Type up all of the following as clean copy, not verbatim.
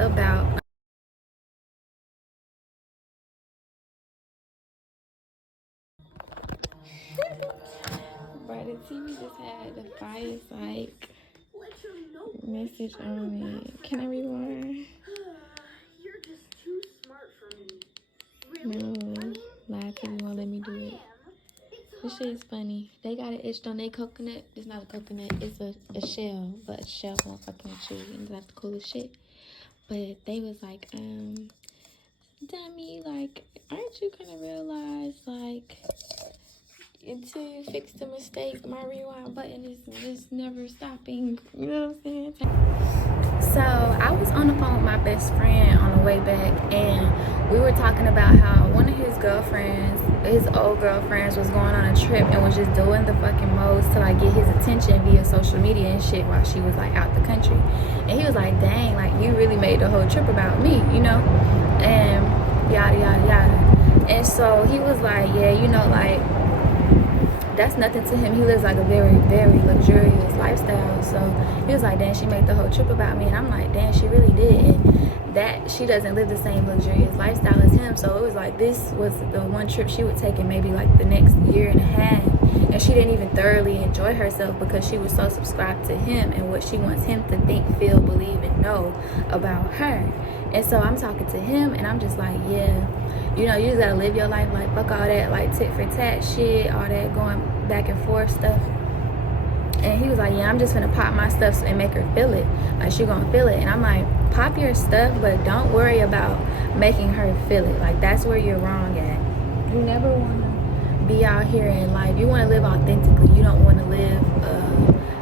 about Bro, the TV just had the fire psych message on it. Can I rewind? You're just too smart for me. No, live TV won't let me do it. This shit is funny. They got it itched on their coconut. It's not a coconut, it's a shell, but a shell won't fucking chew. And that's the coolest shit. But they was like, dummy, like, aren't you gonna realize, like, until you fix the mistake, my rewind button is never stopping. You know what I'm saying? So I was on the phone with my best friend on the way back, and we were talking about how one of his girlfriends, his old girlfriends, was going on a trip and was just doing the fucking most to like get his attention via social media and shit while she was like out the country. And he was like, dang, like you really made the whole trip about me, you know? And yada yada yada. And so he was like, yeah, you know, like that's nothing to him. He lives like a very, very luxurious lifestyle. So he was like, damn, she made the whole trip about me. And I'm like, damn, she really did. And that she doesn't live the same luxurious lifestyle as him. So it was like, this was the one trip she would take in maybe like the next year and a half. And she didn't even thoroughly enjoy herself because she was so subscribed to him and what she wants him to think, feel, believe, and know about her. And so I'm talking to him and I'm just like, yeah, you know, you just gotta live your life like fuck all that like tit for tat shit, all that going back and forth stuff. And he was like, yeah, I'm just gonna pop my stuff and make her feel it, like she gonna feel it. And I'm like, pop your stuff, but don't worry about making her feel it. Like that's where you're wrong at. You never want to be out here in life, you want to live authentically. You don't want to live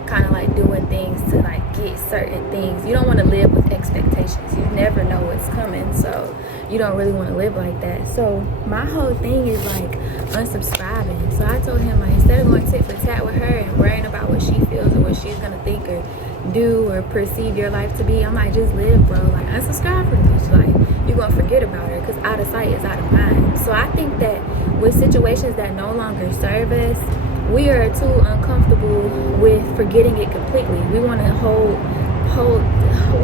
kind of like doing things to like get certain things. You don't want to live with expectations. You never know what's coming, so you don't really want to live like that. So my whole thing is like unsubscribing. So I told him like, instead of going tit for tat with her and worrying about what she feels or what she's gonna think or do or perceive your life to be, I'm like, just live, bro. Like unsubscribe from the bitch. Like you're gonna forget about her, because out of sight is out of mind. So I think that with situations that no longer serve us, we are too uncomfortable with forgetting it completely. We want to we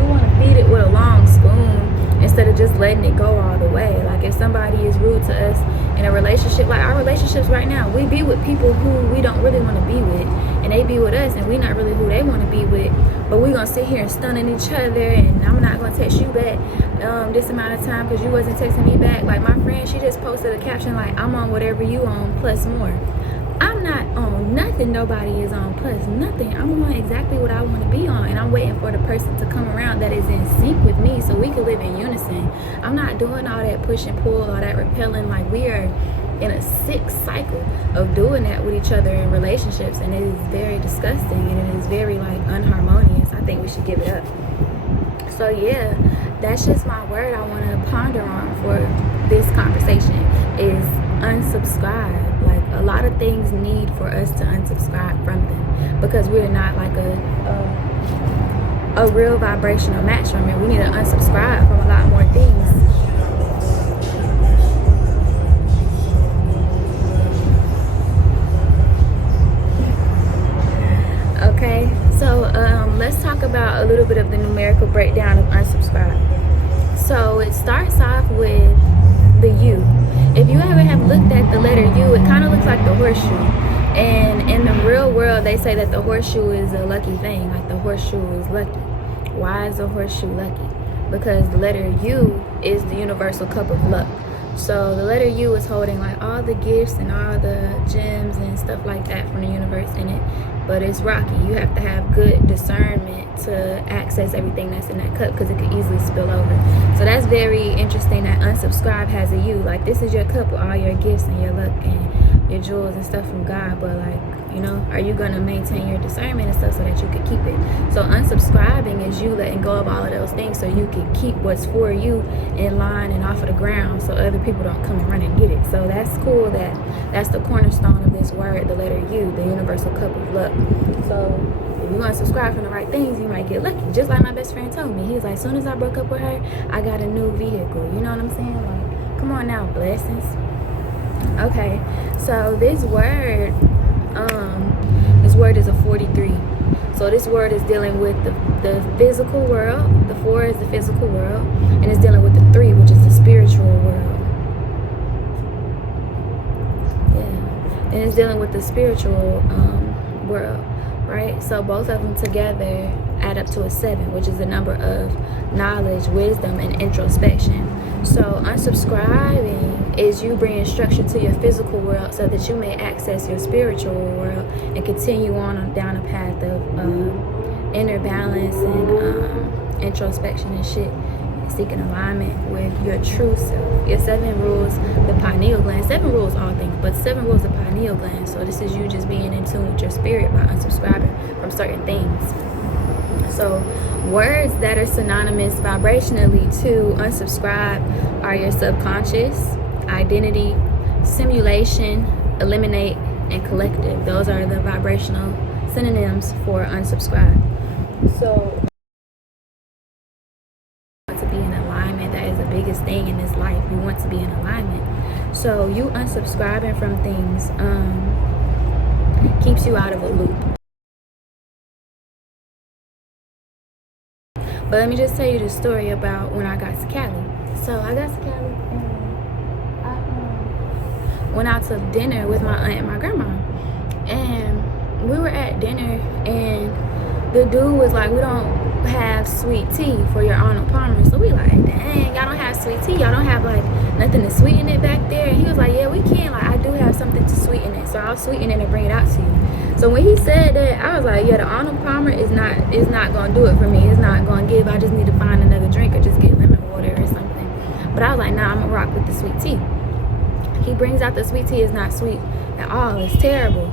want to feed it with a long spoon instead of just letting it go all the way. Like if somebody is rude to us in a relationship, like our relationships right now, we be with people who we don't really want to be with, and they be with us and we not really who they want to be with, but we gonna sit here and stun at each other, and I'm not gonna text you back this amount of time because you wasn't texting me back. Like my friend, she just posted a caption like, I'm on whatever you on plus more. I'm not on nothing nobody is on plus nothing. I'm on exactly what I want to be on, and I'm waiting for the person to come around that is in sync with me so we can live in unison. I'm not doing all that push and pull, all that repelling. Like we are in a sick cycle of doing that with each other in relationships, and it is very disgusting and it is very like unharmonious. I think we should give it up. So yeah, that's just my word I want to ponder on for this conversation is unsubscribe. Like a lot of things need for us to unsubscribe from them because we're not like a real vibrational match from it. We need to unsubscribe from a lot more things. Okay, so let's talk about a little bit of the numerical breakdown of unsubscribe. So it starts off with the U. If you ever have looked at the letter U, it kind of looks like the horseshoe. And in the real world, they say that the horseshoe is a lucky thing. Like the horseshoe is lucky. Why is the horseshoe lucky? Because the letter U is the universal cup of luck. So the letter U is holding like all the gifts and all the gems and stuff like that from the universe in it. But it's rocky. You have to have good discernment to access everything that's in that cup because it could easily spill over. So that's very interesting that unsubscribe has a U. Like this is your cup with all your gifts and your luck and your jewels and stuff from God. But like, you know, are you going to maintain your discernment and stuff so that you can keep it? So unsubscribing is you letting go of all of those things so you can keep what's for you in line and off of the ground so other people don't come and run and get it. So that's cool. That's the cornerstone of this word, the letter U, the universal cup of luck. So if you unsubscribe from the right things, you might get lucky. Just like my best friend told me. He was like, as soon as I broke up with her, I got a new vehicle. You know what I'm saying? Like, come on now, blessings. Okay, so this word is a 43. So this word is dealing with the physical world. The 4 is the physical world, and it's dealing with the 3, which is the spiritual world. Yeah, and it's dealing with the spiritual world, right? So both of them together add up to a 7, which is the number of knowledge, wisdom, and introspection. So unsubscribing is you bringing structure to your physical world so that you may access your spiritual world and continue on down a path of inner balance and introspection and shit, seeking alignment with your true self. Your 7 rules the pineal gland. 7 rules all things, but 7 rules the pineal gland. So this is you just being in tune with your spirit by unsubscribing from certain things. So words that are synonymous vibrationally to unsubscribe are your subconscious, identity, simulation, eliminate, and collective. Those are the vibrational synonyms for unsubscribe. So to be in alignment, that is the biggest thing in this life. You want to be in alignment. So you unsubscribing from things keeps you out of a loop. But let me just tell you the story about when I got to Cali. So I got to Cali and I went out to dinner with my aunt and my grandma. And we were at dinner and the dude was like, we don't have sweet tea for your Arnold Palmer. So we like, dang, y'all don't have sweet tea? Y'all don't have like nothing to sweeten it back there? And he was like, yeah, we can. Like, I do have something to sweeten it. So I'll sweeten it and bring it out to you. So when he said that, I was like, yeah, the Arnold Palmer is not gonna do it for me. It's not gonna give. I just need to find another drink or just get lemon water or something. But I was like, nah, I'm gonna rock with the sweet tea. He brings out the sweet tea. It's not sweet at all. It's terrible.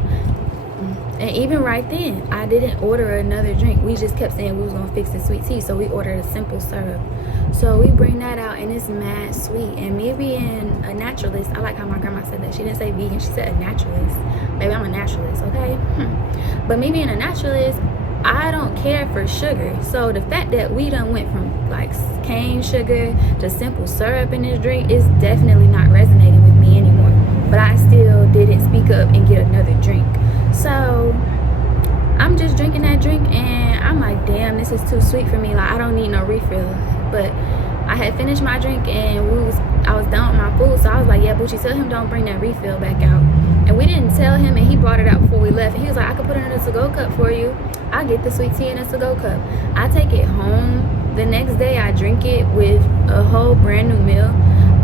And even right then, I didn't order another drink. We just kept saying we was gonna fix the sweet tea, so we ordered a simple syrup. So we bring that out, and it's mad sweet. And me being a naturalist, I like how my grandma said that. She didn't say vegan, she said a naturalist. Baby, I'm a naturalist, okay? But me being a naturalist, I don't care for sugar. So the fact that we done went from like cane sugar to simple syrup in this drink is definitely not resonating with me anymore. But I still didn't speak up and get another drink. So I'm just drinking that drink and I'm like, damn, this is too sweet for me. Like, I don't need no refill. But I had finished my drink and I was done with my food. So I was like, yeah, Bucci, tell him don't bring that refill back out. And we didn't tell him, and he brought it out before we left. And he was like, I could put it in a to-go cup for you. I'll get the sweet tea in a to-go cup. I take it home. The next day I drink it with a whole brand new meal.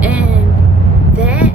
And that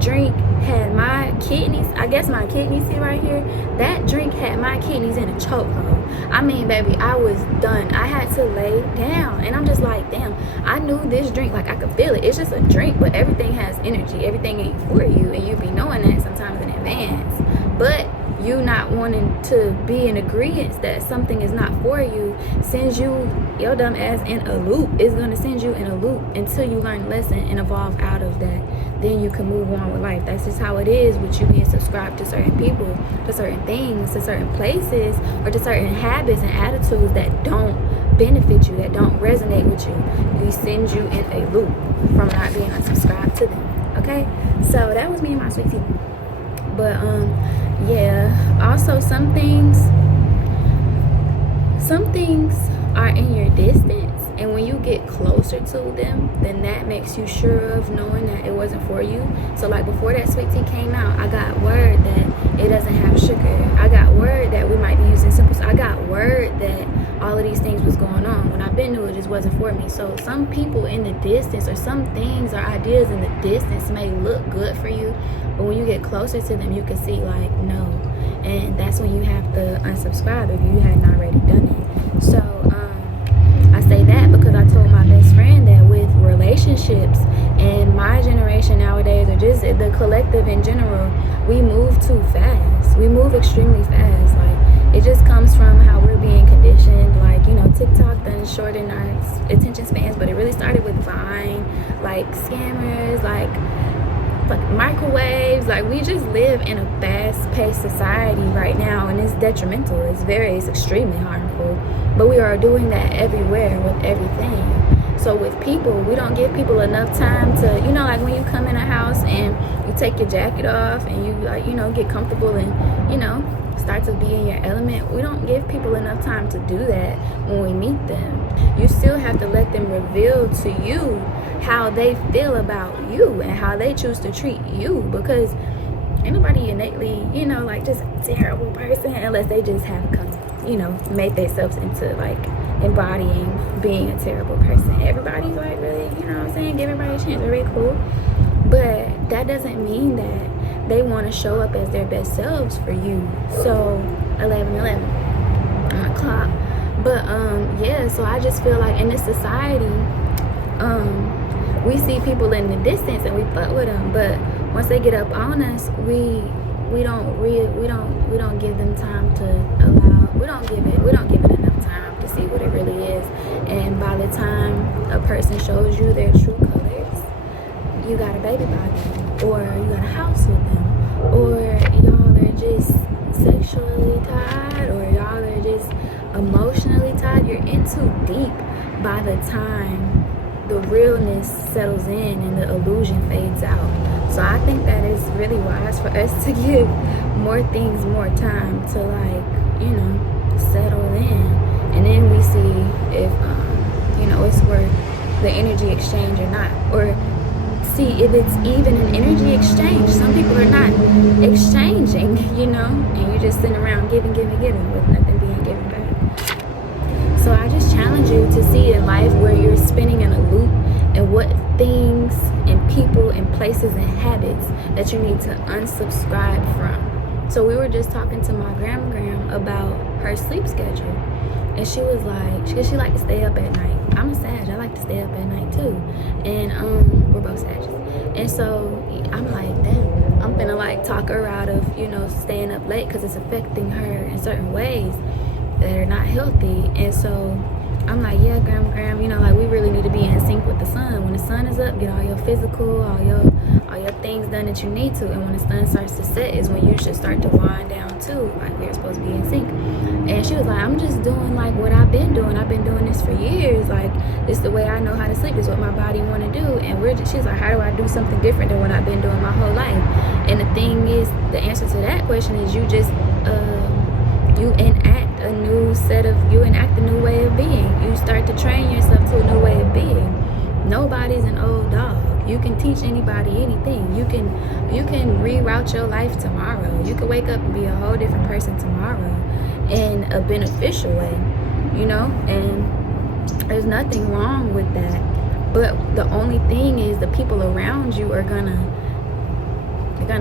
drink had my kidneys, I guess my kidneys see right here, that drink had my kidneys in a chokehold. I mean, baby, I was done. I had to lay down, and I'm just like, damn, I knew this drink, like I could feel it. It's just a drink, but everything has energy. Everything ain't for you, and you be knowing that sometimes in advance. But you not wanting to be in agreement that something is not for you sends your dumb ass in a loop. It's going to send you in a loop until you learn a lesson and evolve out of that. Then you can move on with life. That's just how it is with you being subscribed to certain people, to certain things, to certain places, or to certain habits and attitudes that don't benefit you, that don't resonate with you. We send you in a loop from not being unsubscribed to them. Okay? So that was me and my sweet tea. But yeah, also some things are in your distance, and when you get closer to them, then that makes you sure of knowing that it wasn't for you. So like before that sweet tea came out, I got word that it doesn't have sugar. I got word that we might be using simple. I got word that all of these things was going on when I've been knew it just wasn't for me. So some people in the distance, or some things or ideas in the distance, may look good for you, but when you get closer to them, you can see like no. And that's when you have to unsubscribe if you hadn't already done it. So I say that because I told my best friend that with relationships and my generation nowadays, or just the collective in general, we move too fast. We move extremely fast. Like, it just comes from how we're being conditioned. Like, you know, TikTok done shortened our attention spans, but it really started with Vine, like scammers, like microwaves. Like, we just live in a fast-paced society right now, and it's detrimental. It's extremely harmful. But we are doing that everywhere with everything. So with people, we don't give people enough time to, you know, like when you come in a house and you take your jacket off and you, like, you know, get comfortable and, you know, start to be in your element. We don't give people enough time to do that when we meet them. You still have to let them reveal to you how they feel about you and how they choose to treat you, because ain't nobody innately, you know, like just a terrible person unless they just have you know, made themselves into like embodying being a terrible person. Everybody's like really, you know what I'm saying, give everybody a chance, they're really cool, but that doesn't mean that they want to show up as their best selves for you. So 11 on the clock. But yeah, so I just feel like in this society, we see people in the distance and we fuck with them, but once they get up on us, we don't give them time to allow, we don't give it enough time to see what it really is. And by the time a person shows you their true colors, you got a baby by them, or you got a house with them, or y'all are just sexually tied, or y'all are just emotionally tied. You're in too deep by the time the realness settles in and the illusion fades out. So I think that is really wise for us to give more things more time to, like, you know, settle in, and then we see if you know, it's worth the energy exchange or not, or see if it's even an energy exchange. Some people are not exchanging, you know, and you're just sitting around giving with nothing being given back. So I just challenge you to see a life where you're spinning in a loop, and what things and people and places and habits that you need to unsubscribe from. So we were just talking to my grandma about her sleep schedule, and she was like, she liked to stay up at night. I'm a Sag, I like to stay up at night too, and we're both Sagittarius. And so I'm like, damn, I'm gonna like talk her out of, you know, staying up late, because it's affecting her in certain ways that are not healthy. And so I'm like, yeah, Graham, you know, like we really need to be in sync with the sun. When the sun is up, get all your physical, all your things done that you need to. And when the sun starts to set is when you should start to wind down too. Like we're supposed to be in sync. And she was like, I'm just doing like what I've been doing. I've been doing this for years. Like, it's the way I know how to sleep. It's what my body want to do. And she's like, how do I do something different than what I've been doing my whole life? And the thing is, the answer to that question is you just you enact a new way of being. You start to train yourself to a new way of being. Nobody's an old dog. You can teach anybody anything. You can reroute your life tomorrow. You can wake up and be a whole different person tomorrow in a beneficial way, you know? And there's nothing wrong with that. But the only thing is the people around you are gonna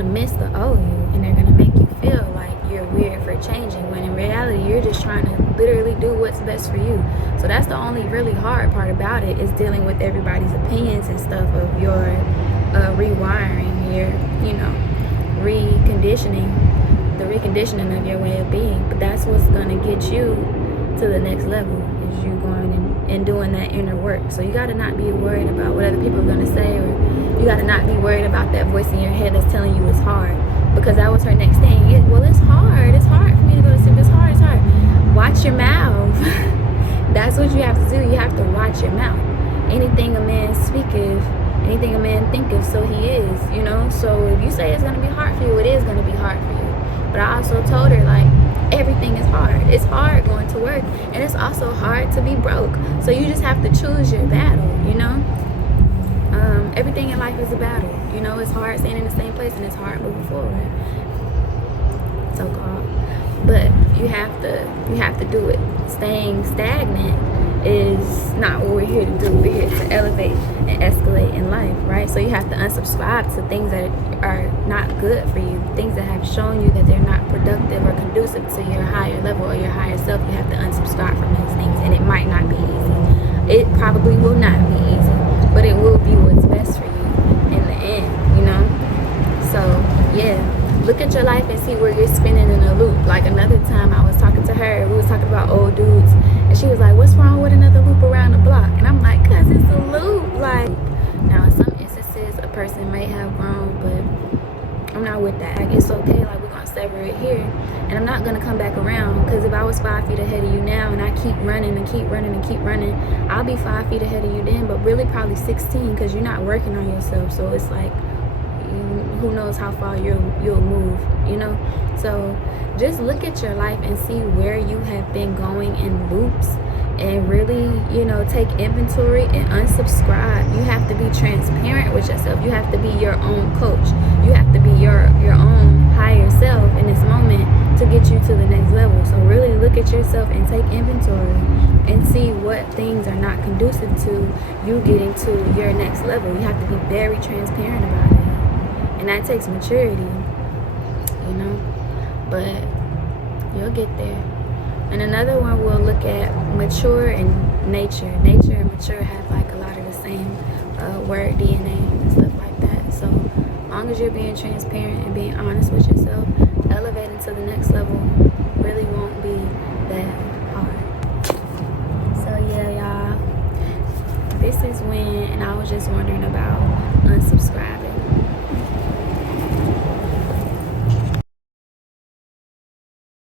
miss the old you, and they're gonna make you feel like you're weird for changing, when in reality you're just trying to literally do what's best for you. So that's the only really hard part about it, is dealing with everybody's opinions and stuff of your rewiring, your, you know, the reconditioning of your way of being. But that's what's gonna get you to the next level, is you going and doing that inner work. So you gotta not be worried about what other people are gonna say, or you gotta not be worried about that voice in your head that's telling you it's hard. Because that was her next thing. Well, it's hard for me to go to sleep. It's hard. Watch your mouth. That's what you have to do. You have to watch your mouth. Anything a man speaketh, anything a man thinketh, so he is, you know. So if you say it's going to be hard for you, it is going to be hard for you. But I also told her, like, everything is hard. It's hard going to work, and it's also hard to be broke. So you just have to choose your battle, you know. Everything in life is a battle, you know. It's hard staying in the same place, and it's hard moving forward, so-called. But you have to do it. Staying stagnant is not what we're here to do. We're here to elevate and escalate in life, right? So you have to unsubscribe to things that are not good for you, things that have shown you that they're not productive or conducive to your higher level or your higher self. You have to unsubscribe from those things, and it might not be easy. It probably will not be easy, but it will be what's best for you in the end, you know? So, yeah, look at your life and see where you're spinning in a loop. Like another time I was talking to her, we was talking about old dudes, and she was like, what's wrong with another loop around the block? And I'm like, cause it's a loop. Like, now in some instances a person may have grown, but I'm not with that. Like, it's okay, like we're gonna sever it here, and I'm not gonna come back around. Because if I was 5 feet ahead of you now and I keep running and keep running and keep running, I'll be 5 feet ahead of you then, but really probably 16, because you're not working on yourself. So it's like, who knows how far you'll move, you know? So just look at your life and see where you have been going in loops, and really, you know, take inventory and unsubscribe. You have to be transparent with yourself. You have to be your own coach. You have to be your own higher self in this moment to get you to the next level. So really look at yourself and take inventory and see what things are not conducive to you getting to your next level. You have to be very transparent about it. And that takes maturity, you know, but you'll get there. And another one, we'll look at mature and nature. Nature and mature have like a lot of the same word DNA and stuff like that. So as long as you're being transparent and being honest with yourself, elevating to the next level really won't be that hard. So yeah, y'all, this is when, and I was just wondering about unsubscribe.